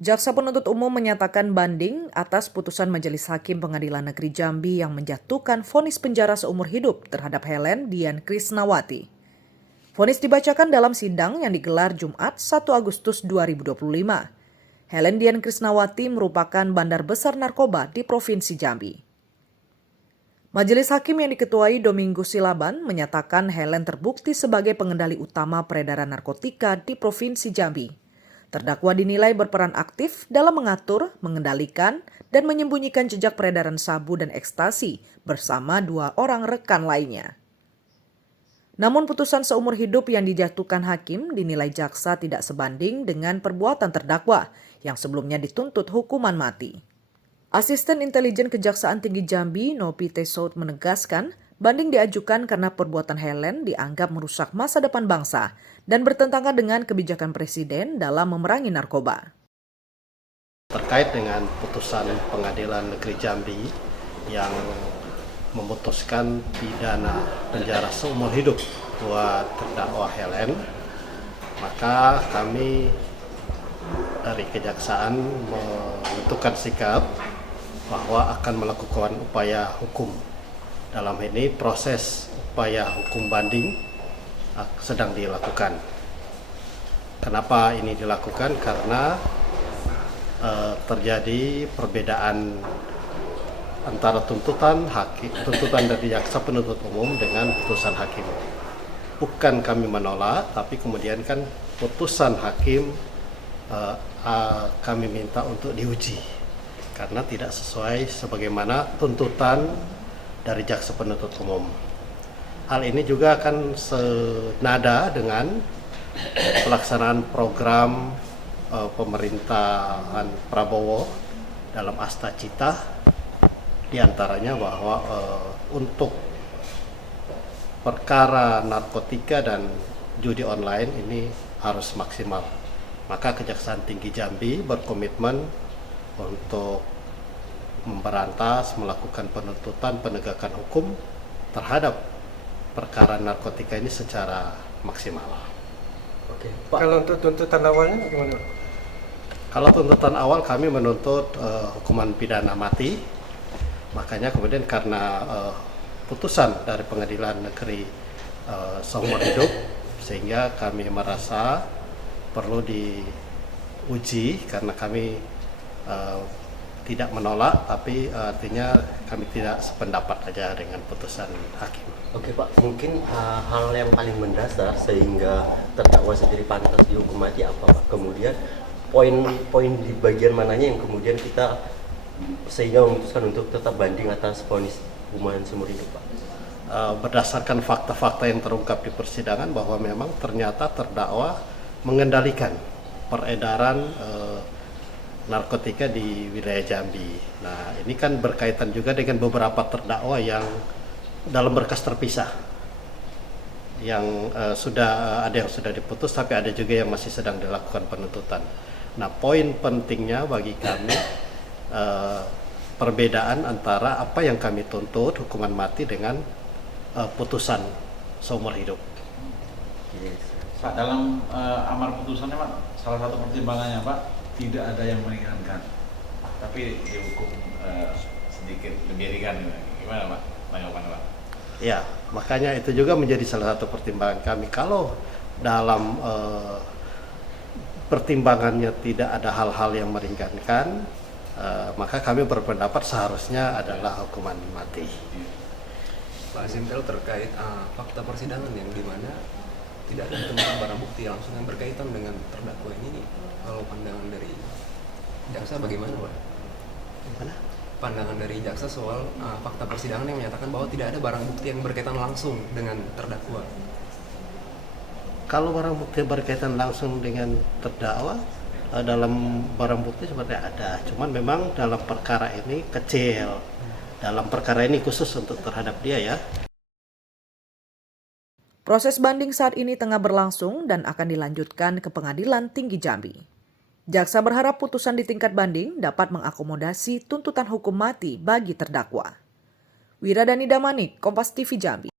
Jaksa penuntut umum menyatakan banding atas putusan Majelis Hakim Pengadilan Negeri Jambi yang menjatuhkan vonis penjara seumur hidup terhadap Helen Dian Krisnawati. Vonis dibacakan dalam sidang yang digelar Jumat 1 Agustus 2025. Helen Dian Krisnawati merupakan bandar besar narkoba di Provinsi Jambi. Majelis Hakim yang diketuai Domingus Silaban menyatakan Helen terbukti sebagai pengendali utama peredaran narkotika di Provinsi Jambi. Terdakwa dinilai berperan aktif dalam mengatur, mengendalikan, dan menyembunyikan jejak peredaran sabu dan ekstasi bersama 2 orang rekan lainnya. Namun putusan seumur hidup yang dijatuhkan hakim dinilai jaksa tidak sebanding dengan perbuatan terdakwa yang sebelumnya dituntut hukuman mati. Asisten Intelijen Kejaksaan Tinggi Jambi, Nopi Tesout menegaskan, banding diajukan karena perbuatan Helen dianggap merusak masa depan bangsa dan bertentangan dengan kebijakan Presiden dalam memerangi narkoba. Terkait dengan putusan Pengadilan Negeri Jambi yang memutuskan pidana penjara seumur hidup buat terdakwa Helen, maka kami dari Kejaksaan menentukan sikap bahwa akan melakukan upaya hukum. Dalam ini proses upaya hukum banding sedang dilakukan. Kenapa ini dilakukan? Karena terjadi perbedaan antara tuntutan dari jaksa penuntut umum dengan putusan hakim. Bukan kami menolak, tapi kemudian kan putusan hakim kami minta untuk diuji karena tidak sesuai sebagaimana tuntutan dari jaksa penuntut umum. Hal ini juga akan senada dengan pelaksanaan program pemerintahan Prabowo dalam Asta Cita, diantaranya bahwa untuk perkara narkotika dan judi online ini harus maksimal. Maka Kejaksaan Tinggi Jambi berkomitmen untuk memberantas, melakukan penuntutan penegakan hukum terhadap perkara narkotika ini secara maksimal. Oke, Pak. Kalau untuk tuntutan awalnya bagaimana? Kalau tuntutan awal kami menuntut hukuman pidana mati, makanya kemudian karena putusan dari Pengadilan Negeri seumur hidup, sehingga kami merasa perlu diuji karena kami tidak menolak, tapi artinya kami tidak sependapat aja dengan putusan hakim. Oke Pak, mungkin hal yang paling mendasar sehingga terdakwa sendiri pantas dihukum mati apa Pak? Kemudian poin-poin di bagian mananya yang kemudian kita sehingga memutuskan untuk tetap banding atas vonis hukuman seumur hidup Pak? Berdasarkan fakta-fakta yang terungkap di persidangan bahwa memang ternyata terdakwa mengendalikan peredaran narkotika di wilayah Jambi. Nah, ini kan berkaitan juga dengan beberapa terdakwa yang dalam berkas terpisah, yang ada yang sudah diputus, tapi ada juga yang masih sedang dilakukan penuntutan. Nah, poin pentingnya bagi kami perbedaan antara apa yang kami tuntut hukuman mati dengan putusan seumur hidup. Yes. Pak, dalam amar putusannya Pak, salah satu pertimbangannya Pak, tidak ada yang meringankan, tapi dihukum sedikit lebih ringan. Gimana Pak tanggapan Pak? Ya, makanya itu juga menjadi salah satu pertimbangan kami. Kalau dalam pertimbangannya tidak ada hal-hal yang meringankan, maka kami berpendapat seharusnya adalah hukuman mati. Pak Sintel terkait fakta persidangan yang dimana tidak ada ditemukan barang bukti langsung yang berkaitan dengan terdakwa ini, kalau pandangan dari jaksa bagaimana Pak? Gimana? Pandangan dari jaksa soal fakta persidangan yang menyatakan bahwa tidak ada barang bukti yang berkaitan langsung dengan terdakwa. Kalau barang bukti berkaitan langsung dengan terdakwa, dalam barang bukti sebenarnya ada, cuman memang dalam perkara ini kecil. Dalam perkara ini khusus untuk terhadap dia ya. Proses banding saat ini tengah berlangsung dan akan dilanjutkan ke Pengadilan Tinggi Jambi. Jaksa berharap putusan di tingkat banding dapat mengakomodasi tuntutan hukum mati bagi terdakwa. Wiradani Damanik, Kompas TV Jambi.